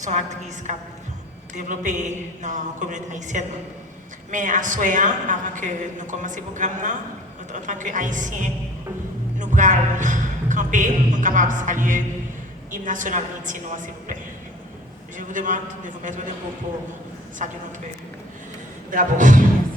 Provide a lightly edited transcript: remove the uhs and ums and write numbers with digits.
son actrice qui a développé dans la communauté haïtienne. Mais à Soya, avant que nous commencions le programme, en tant qu'Haïtiens, nous allons camper pour capable saluer l'hymne national haïtien, s'il vous plaît. Je vous demande de vous mettre debout pour saluer notre drapeau.